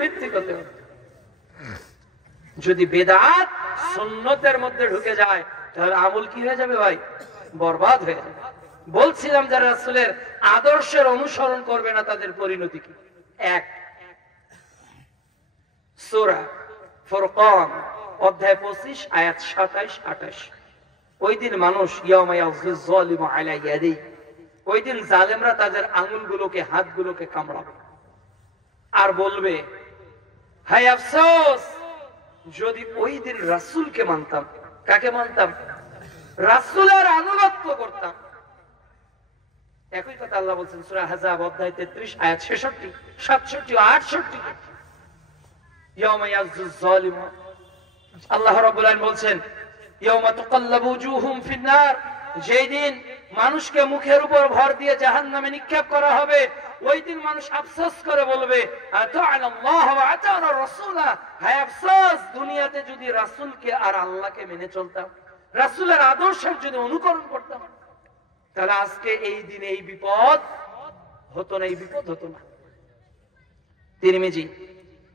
ভিত্তিক হতে হবে। যদি বেদাত সুন্নতের মধ্যে ঢুকে যায় তাহলে আমল কি হয়ে যাবে ভাই? বরবাদ হয়ে যাবে। বলছিলাম যারা রাসূলের আদর্শের অনুসরণ করবে না তাদের পরিণতি কি? এক, সূরা ফুরকান অধ্যায় 25 আয়াত 27-28, ওই দিন মানুষ ইয়াউমা ইয়াযুল যালিমু আলা ইয়াদি, ওই দিন জালেমরা তাদের আঙ্গুলগুলোকে হাতগুলোকে কামড়াবে আর বলবে হায় আফসোস যদি ওই দিন রাসূলকে মানতাম। কাকে মানতাম? রাসূলের আনুগত্য করতাম। একই কথা আল্লাহ বলছেন সূরা আহজাব অধ্যায় 33 আয়াত 66, 67 ও 68। ইয়াউমা ইয়াযুল যালিমু, আল্লাহ রাব্বুল আলামিন বলছেন ইয়াউমা তুকাল্লাবু ওজুহুম ফিন-নার, যেই দিন মানুষকে মুখের উপর ভর দিয়ে জাহান্নামে নিক্ষেপ করা হবে, ওই দিন মানুষ আফসোস করে বলবে আতা'না আল্লাহ ওয়া আতা'না রাসূলা, হায় আফসোস দুনিয়াতে যদি রাসূলকে আর আল্লাহকে মেনে চলতাম, রাসূলের আদর্শের যদি অনুকরণ করতাম, তাহলে আজকে এই দিনে এই বিপদ হতো না, এই বিপদ হতো না। তিরমিজি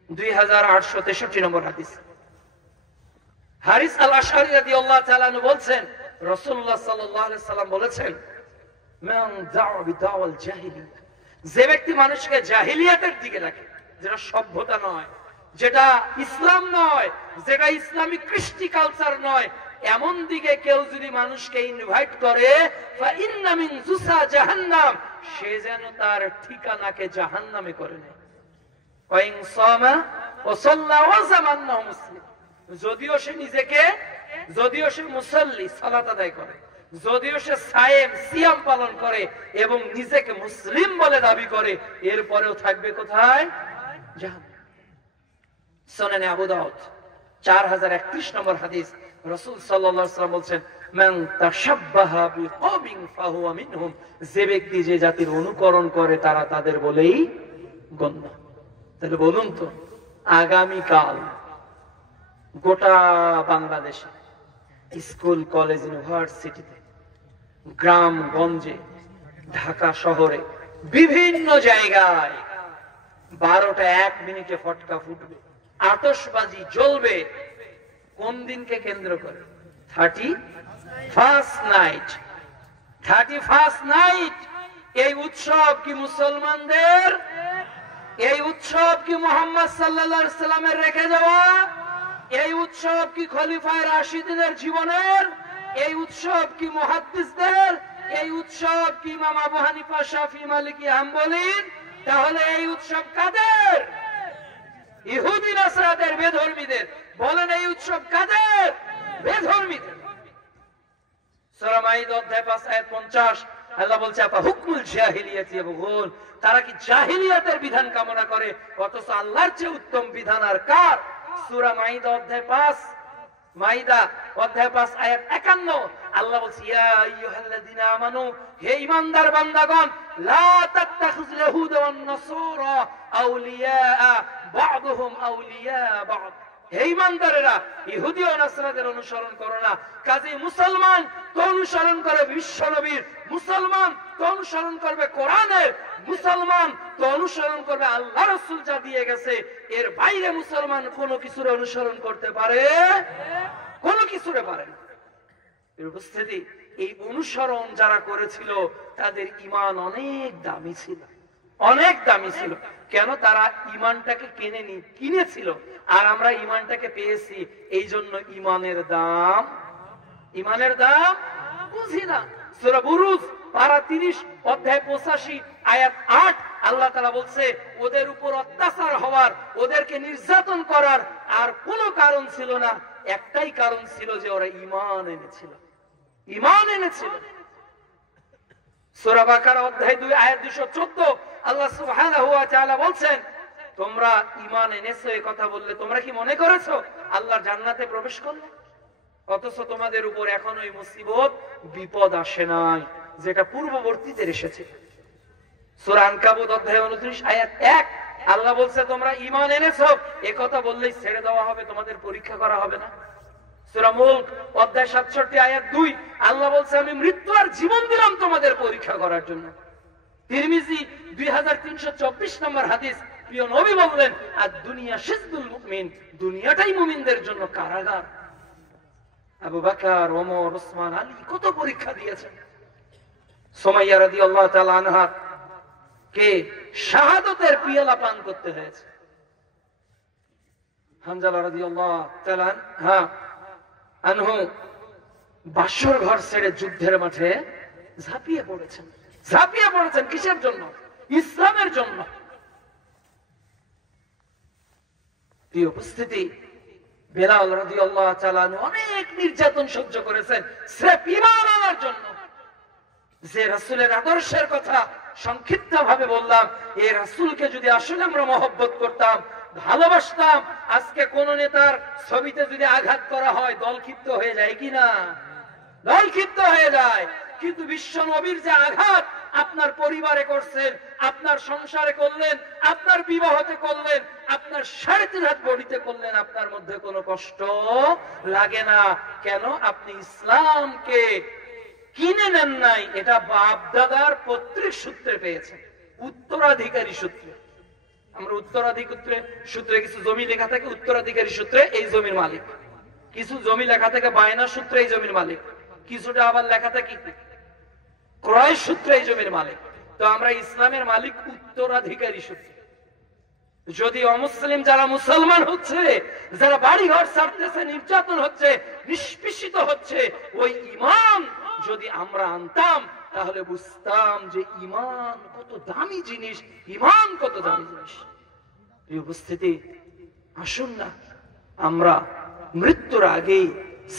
2863 নম্বর হাদিস, হারিস আল আশআরী রাদিয়াল্লাহু তাআলা আনহু বলছেন রাসূলুল্লাহ সাল্লাল্লাহু আলাইহি সাল্লাম বলেছেন মান দা'a বিদাওয়াল জাহিলিয়া, যে ব্যক্তি মানুষকে জাহিলিয়াতের দিকে ডাকে, যেটা সভ্যতা নয়, যেটা ইসলাম নয়, যেটা ইসলামিক কৃষ্টি কালচার নয়, এমন দিকে কেউ যদি মানুষকে ইনভাইট করে ফা ইন্না মিন জুসা জাহান্নাম, সে যেন তার ঠিকানাকে জাহান্নামে করে নেয়। ওয়া ইন সামা ওয়া সাল্লা ওয়া জামান্না মুসলিম, যদিও সে মুসল্লি সালাত আদায় করে, যদিও সে সায়েম সিয়াম পালন করে এবং নিজেকে মুসলিম বলে দাবি করে, এরপরেও থাকবে কোথায়? জাহান্নামে। সুনানে আবু দাউদ 4031 নম্বর হাদিস, রাসূল সাল্লাল্লাহু আলাইহি ওয়াসাল্লাম বলেন মান তাশাব্বাহা বিকওমিন ফাহুয়া মিনহুম, যে ব্যক্তি যে জাতির অনুকরণ করে তারা তাদের বলেই গণ্য। তাহলে বলুন তো, আগামী কাল গোটা বাংলাদেশে স্কুল কলেজ ইউনিভার্সিটিতে, গ্রাম গঞ্জে, ঢাকা শহরে বিভিন্ন জায়গায় 12টা 1 মিনিটে ফটকা ফুটবে, আতশবাজি জ্বলবে। কোন দিনকে কেন্দ্র করে? 31st night. এই উৎসব কি মুসলমানদের? এই উৎসব কি মুহাম্মদ সাল্লাল্লাহু আলাইহি সাল্লামের রেখে যাওয়া? এই উৎসব কি খলিফায়ে রাশিদিনের জীবনের? এই উৎসব কি মুহাদ্দিসদের? এই উৎসব কি ইমাম আবু হানিফা, শাফি, মালিকি, হাম্বলীর? তাহলে এই উৎসব কাদের? ইহুদি নাসরাদের, বেধর্মীদের। বলেন এই উৎসব কাদের? বেধর্মীদের। সূরা মাইদা অধ্যায় 5 আয়াত 50 আল্লাহ বলছে আপা হুকমুল জাহিলিয়াতি ইয়াবগুন, তারা কি জাহিলিয়াতের বিধান কামনা করে, অথচ আল্লাহর চেয়ে উত্তম বিধান আর কার? সূরা মাইদা অধ্যায় 5 আয়াত 51 আল্লাহ বলছে ইয়া আইয়ুহাল্লাযীনা আমানু, হে ঈমানদার বান্দাগণ, লা তাত্তাখিযুল ইয়াহুদা ওয়ান নাসারা আউলিয়া বা'দুহুম আউলিয়া বা'দ, হে ঈমানদারেরা ইহুদি ও নাসরাদের অনুসরণ করো না। কাজেই মুসলমান তো অনুসরণ করে বিশ্ব নবীর, মুসলমান তো অনুসরণ করবে কোরআনের, মুসলমান তো অনুসরণ করবে আল্লাহ রাসূল যা দিয়ে গেছে। এর বাইরে মুসলমান কোনো কিছুর অনুসরণ করতে পারে? কোনো কিছুরে পারে না। এর উপস্থিতি, এই অনুসরণ যারা করেছিল তাদের ঈমান অনেক দামি ছিল, অনেক দামি ছিল। কেন? তারা ঈমানটাকে কিনেছিল, আর আমরা ঈমানটাকে পেয়েছি। এই জন্য ঈমানের দাম বুঝি না। সূরা বুরুজ পারা 30 অধ্যায় 85 আয়াত 8 আল্লাহ তাআলা বলছে ওদের উপর অত্যাচার হওয়ার, ওদেরকে নির্যাতন করার আর কোনো কারণ ছিল না, একটাই কারণ ছিল যে ওরা ঈমান এনেছিল। সূরা বাকারা অধ্যায় 2 আয়াত 214 আল্লাহ সুবহানাহু ওয়া তাআলা বলছেন তোমরা ঈমান এনেছো, এই কথা বললে তোমরা কি মনে করেছো আল্লাহর জান্নাতে প্রবেশ করলে? অথচ তোমাদের উপর এখনো এই মুসিবত বিপদ আসে নাই, যেটা পূর্ববর্তীতে এসেছে। সূরা আনকাবুত অধ্যায় 29 আয়াত 1 আল্লাহ বলছে তোমরা ঈমান এনেছো, এই কথা বললেই ছেড়ে দেওয়া হবে, তোমাদের পরীক্ষা করা হবে না। সূরা মুলক অধ্যায় 67 আয়াত 2 আল্লাহ বলছে আমি মৃত্যু আর জীবন দিলাম তোমাদের পরীক্ষা করার জন্য। তিরমিজি 2324 নম্বর হাদিস প্রিয় নবী বললেন আর দুনিয়া সিজনুল মুমিন, দুনিয়াটাই মুমিনদের জন্য কারাগার। আবু বকর, ওমর, ওসমান, আলী কত পরীক্ষা দিয়েছেন। সুমাইয়া রাদিয়াল্লাহু তাআলা আনহা কে শাহাদাতের পিয়ালা পান করতে হয়েছে। হানজালা রাদিয়াল্লাহু তাআলা আনহু বাসর ঘর ছেড়ে যুদ্ধের মাঠে ঝাঁপিয়ে পড়েছেন। ঝাঁপিয়ে পড়েছেন কিসের জন্য? ইসলামের জন্য। এই উপস্থিতি বেলাল রাদিয়াল্লাহু তাআলা অনেক নির্যাতন সহ্য করেছেন স্রেফ ঈমান আনার জন্য। যে রাসূলের আদর্শের কথা সংক্ষিপ্ত ভাবে বললাম, এই রাসূলকে যদি আসলে আমরা মহব্বত করতাম, ভালোবাসতাম, আজকে কোন নেতার ছবিতে যদি আঘাত করা হয় দলক্ষিপ্ত হয়ে যায় কিনা? দলক্ষিপ্ত হয়ে যায়। কিন্তু বিশ্ব নবীর যে আঘাত আপনার পরিবারে করছেন, আপনার সংসারে করলেন, আপনার বিবাহতে করলেন, আপনার 3.5 হাত বডিতে করলেন, আপনার মধ্যে কোনো কষ্ট লাগে না কেন? আপনি ইসলামকে কিনে নেন নাই, এটা বাপ দাদার পৈতৃক সূত্রে পেয়েছেন, উত্তরাধিকারী সূত্রে। আমরা উত্তরাধিকারী সূত্রে কিছু জমি লেখা থাকে, উত্তরাধিকারী সূত্রে এই জমির মালিক। কিছু জমি লেখা থাকে বায়না সূত্রে এই জমির মালিক। কিছুটা আবার লেখা থাকে ক্রয় সূত্রে এই জমির মালিক। তো আমরা ইসলামের মালিক উত্তরাধিকারী সূত্রে। যদি অমুসলিম যারা মুসলমান হচ্ছে, যারা বাড়ি ঘর ছাড়তেছে, নির্যাতন হচ্ছে, নিষ্পেষিত হচ্ছে, ওই ঈমান যদি আমরা আনতাম তাহলে বুঝতাম যে ঈমান কত দামি জিনিস, ঈমান কত দামি জিনিস। এই উপস্থিতি, আসুন না আমরা মৃত্যুর আগে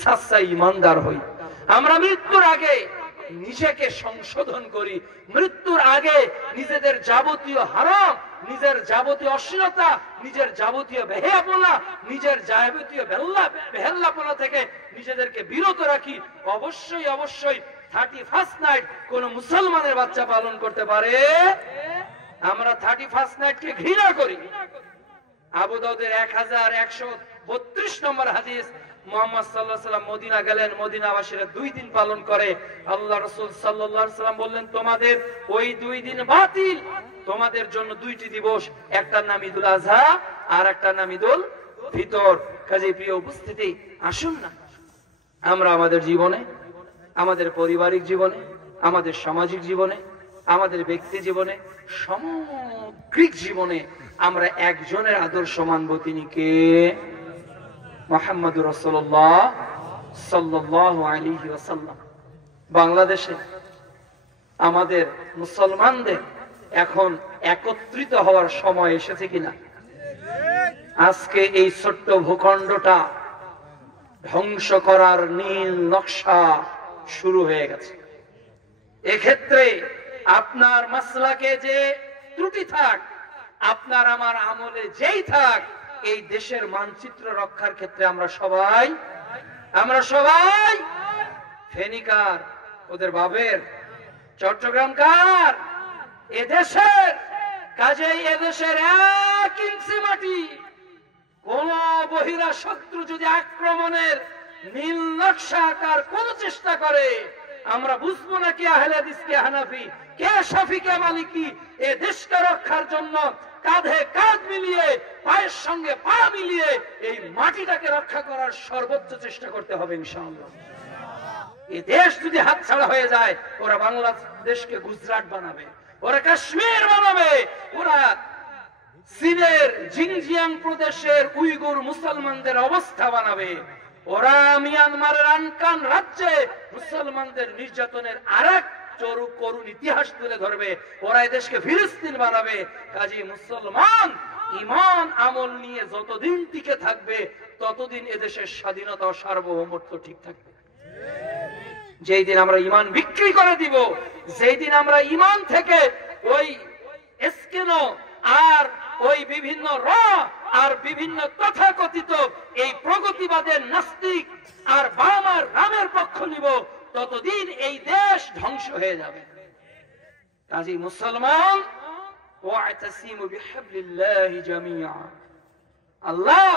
সাচ্চা ঈমানদার হই। আমরা মৃত্যুর আগে নিজেকে সংশোধন করি। মৃত্যুর আগে নিজেদের যাবতীয় হারাম, নিজের যাবতীয় অশ্লীলতা, নিজের যাবতীয় বেহায়াপনা, নিজের যাবতীয় বেহাল্লাপনা থেকে নিজেদেরকে বিরত রাখি। অবশ্যই অবশ্যই 31st নাইট কোন মুসলমানের বাচ্চা পালন করতে পারে? আমরা 31st নাইটকে ঘৃণা করি। আবু দাউদের 1132 নম্বর হাদিস, মুহাম্মদ সাল্লাল্লাহু আলাইহি ওয়াসাল্লাম মদিনা গেলেন, মদিনাবাসীরা 2 দিন পালন করে। আল্লাহ রাসূল সাল্লাল্লাহু আলাইহি ওয়াসাল্লাম বললেন, তোমাদের ওই 2 দিন বাতিল, তোমাদের জন্য 2টি দিবস, একটার নাম ঈদুল আযহা আর একটার নাম ঈদুল ফিতর। কাজেই প্রিয় উপস্থিতি, আসুন না আমরা আমাদের জীবনে, আমাদের পারিবারিক জীবনে, আমাদের সামাজিক জীবনে, আমাদের ব্যক্তি জীবনে, সামগ্রিক জীবনে আমরা একজনের আদর্শ মানব, তিনি কে? মুহাম্মদুর রাসূলুল্লাহ সাল্লাল্লাহু আলাইহি ওয়াসাল্লাম। বাংলাদেশে আমাদের মুসলমানদের এখন একত্রিত হওয়ার সময় এসেছে কিনা? আজকে এই ছোট্ট ভূখণ্ডটা ধ্বংস করার নীল নকশা শুরু হয়ে গেছে। এক্ষেত্রে আপনার মাসলাকে যে ত্রুটি থাক, আপনার আমার আমলে যেই থাক, এই দেশের মানচিত্র রক্ষার ক্ষেত্রে আমরা সবাই ফেনীকার, ওদের বাবের, চট্টগ্রাম কার? এদেশের। কাজেই এদেশের 1 ইঞ্চি মাটি কোন বহিরা শত্রু যদি আক্রমণের নীল নকশা আঁকার কোন চেষ্টা করে, আমরা বুঝবো না কে আহলে হাদিস, কে হানাফি, কে শাফি, কে মালিকি। এ দেশকে রক্ষার জন্য কাঁধে কাঁধ মিলিয়ে, পায়ের সঙ্গে পা মিলিয়ে এই মাটিটাকে রক্ষা করার সর্বোচ্চ চেষ্টা করতে হবে ইনশাআল্লাহ। এই দেশ যদি হাতছাড়া হয়ে যায়, ওরা বাংলাদেশকে গুজরাট বানাবে, ওরা কাশ্মীর বানাবে, ওরা চীনের জিনজিয়াং প্রদেশের উইগুর মুসলমানদের অবস্থা বানাবে, ওরা মিয়ানমারের আনকান রাজ্যে মুসলমানদের নির্যাতনের আরেক করুণ ইতিহাস তুলে ধরবে, ওরা এই দেশকে ফিলিস্তিন বানাবে। কাজী মুসলমান ঈমান আমল নিয়ে যতদিন টিকে থাকবে, ততদিন এদেশের স্বাধীনতা ও সার্বভৌমত্ব ঠিক থাকবে। যেই দিন আমরা ঈমান বিক্রি করে দিব, যেই দিন আমরা ঈমান থেকে ওই এসকেনো আর ওই বিভিন্ন আর বিভিন্ন তথাকথিত এই প্রগতিবাদের নাস্তিক আর বাম আর রামের পক্ষ নিব, ততদিন এই দেশ ধ্বংস হয়ে যাবে। কাজী মুসলমান, ওয়া'তাসিমু বিহাবলিল্লাহি জামিআ, আল্লাহ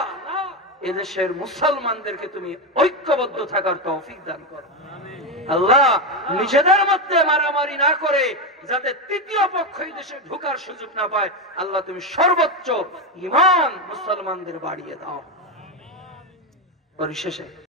এদেশের মুসলমানদেরকে তুমি ঐক্যবদ্ধ থাকার তৌফিক দান করো। আল্লাহ নিজেদের মধ্যে মারামারি না করে যাতে তৃতীয় পক্ষ এই দেশে ঢোকার সুযোগ না পায়, আল্লাহ তুমি সর্বোচ্চ ঈমান মুসলমানদের বাড়িয়ে দাও। পরিশেষে